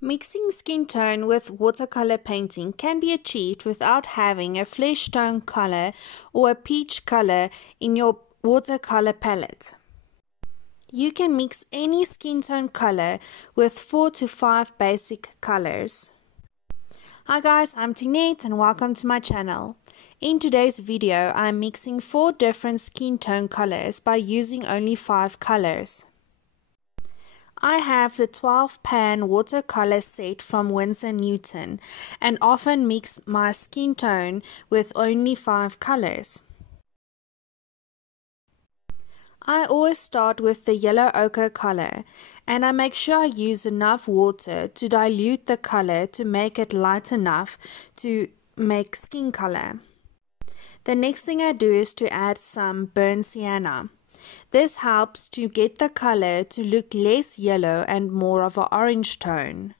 Mixing skin tone with watercolor painting can be achieved without having a flesh tone color or a peach color in your watercolor palette. You can mix any skin tone color with 4 to 5 basic colors. Hi guys, I'm Tinette and welcome to my channel. In today's video, I'm mixing 4 different skin tone colors by using only 5 colors. I have the 12 pan watercolor set from Winsor & Newton and often mix my skin tone with only 5 colors. I always start with the yellow ochre color and I make sure I use enough water to dilute the color to make it light enough to make skin color. The next thing I do is to add some burnt sienna. This helps to get the color to look less yellow and more of an orange tone.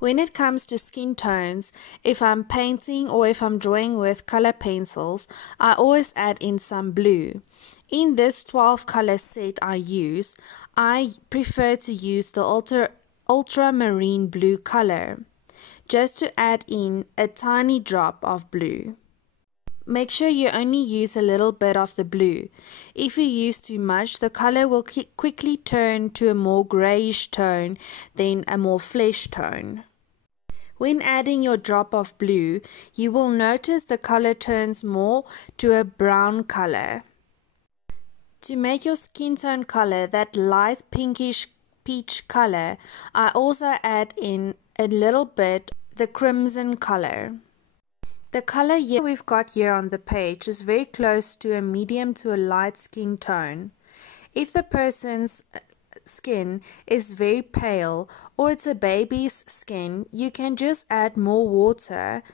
When it comes to skin tones, if I'm painting or if I'm drawing with color pencils, I always add in some blue. In this 12 color set I prefer to use the ultramarine blue color, just to add in a tiny drop of blue. Make sure you only use a little bit of the blue. If you use too much, the color will quickly turn to a more grayish tone than a more flesh tone. When adding your drop of blue, you will notice the color turns more to a brown color. To make your skin tone color that light pinkish peach color, I also add in a little bit the crimson color. The color we've got here on the page is very close to a medium to a light skin tone. If the person's skin is very pale or it's a baby's skin, you can just add more water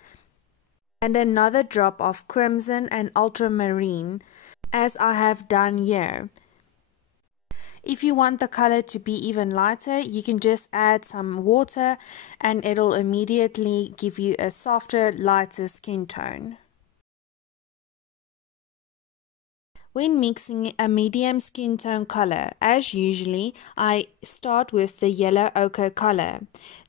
and another drop of crimson and ultramarine, as I have done here. If you want the color to be even lighter, you can just add some water and it'll immediately give you a softer, lighter skin tone. When mixing a medium skin tone color, as usually, I start with the yellow ochre color.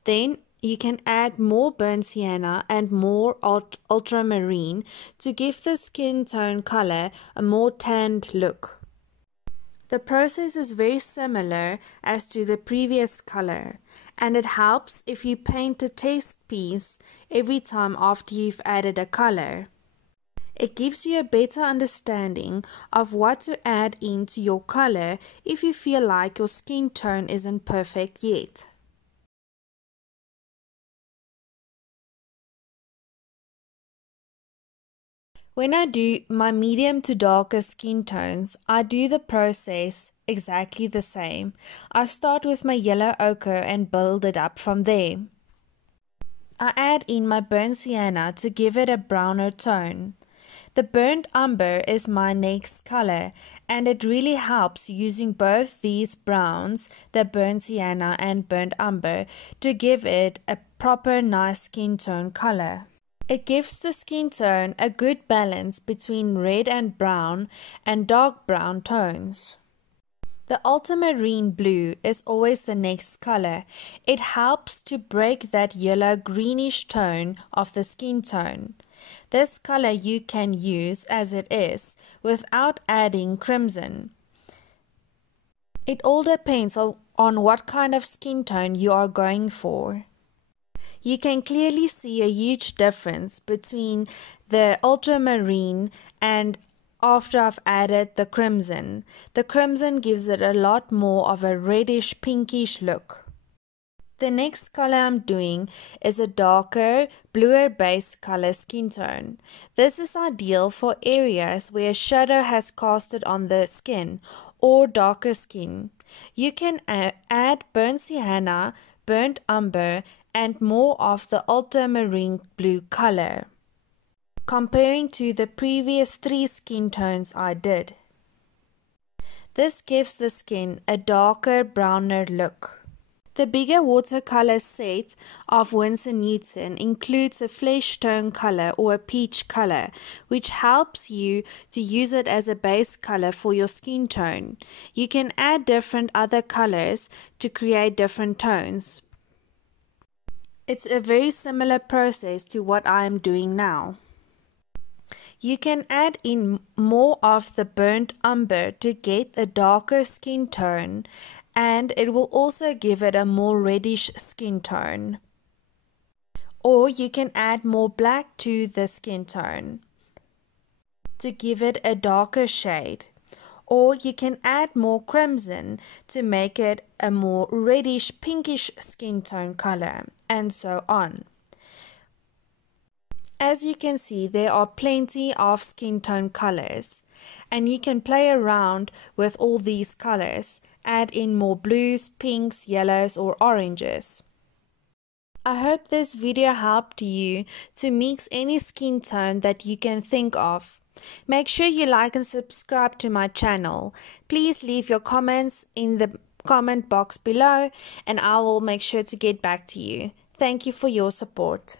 Then you can add more burnt sienna and more ultramarine to give the skin tone color a more tanned look. The process is very similar as to the previous color, and it helps if you paint a test piece every time after you've added a color. It gives you a better understanding of what to add into your color if you feel like your skin tone isn't perfect yet. When I do my medium to darker skin tones, I do the process exactly the same. I start with my yellow ochre and build it up from there. I add in my burnt sienna to give it a browner tone. The burnt umber is my next color, and it really helps using both these browns, the burnt sienna and burnt umber, to give it a proper nice skin tone color. It gives the skin tone a good balance between red and brown and dark brown tones. The ultramarine blue is always the next color. It helps to break that yellow greenish tone of the skin tone. This color you can use as it is without adding crimson. It all depends on what kind of skin tone you are going for. You can clearly see a huge difference between the ultramarine and after I've added the crimson. The crimson gives it a lot more of a reddish pinkish look. The next color I'm doing is a darker, bluer base color skin tone. This is ideal for areas where a shadow has casted on the skin or darker skin. You can add burnt sienna, burnt umber, and more of the ultramarine blue color, comparing to the previous 3 skin tones I did. This gives the skin a darker, browner look. The bigger watercolor set of Winsor & Newton includes a flesh tone color or a peach color, which helps you to use it as a base color for your skin tone. You can add different other colors to create different tones. It's a very similar process to what I am doing now. You can add in more of the burnt umber to get a darker skin tone, and it will also give it a more reddish skin tone. Or you can add more black to the skin tone to give it a darker shade. Or you can add more crimson to make it a more reddish pinkish skin tone color, and so on. As you can see, there are plenty of skin tone colors, and you can play around with all these colors, add in more blues, pinks, yellows or oranges. I hope this video helped you to mix any skin tone that you can think of. Make sure you like and subscribe to my channel. Please leave your comments in the comment box below and I will make sure to get back to you. Thank you for your support.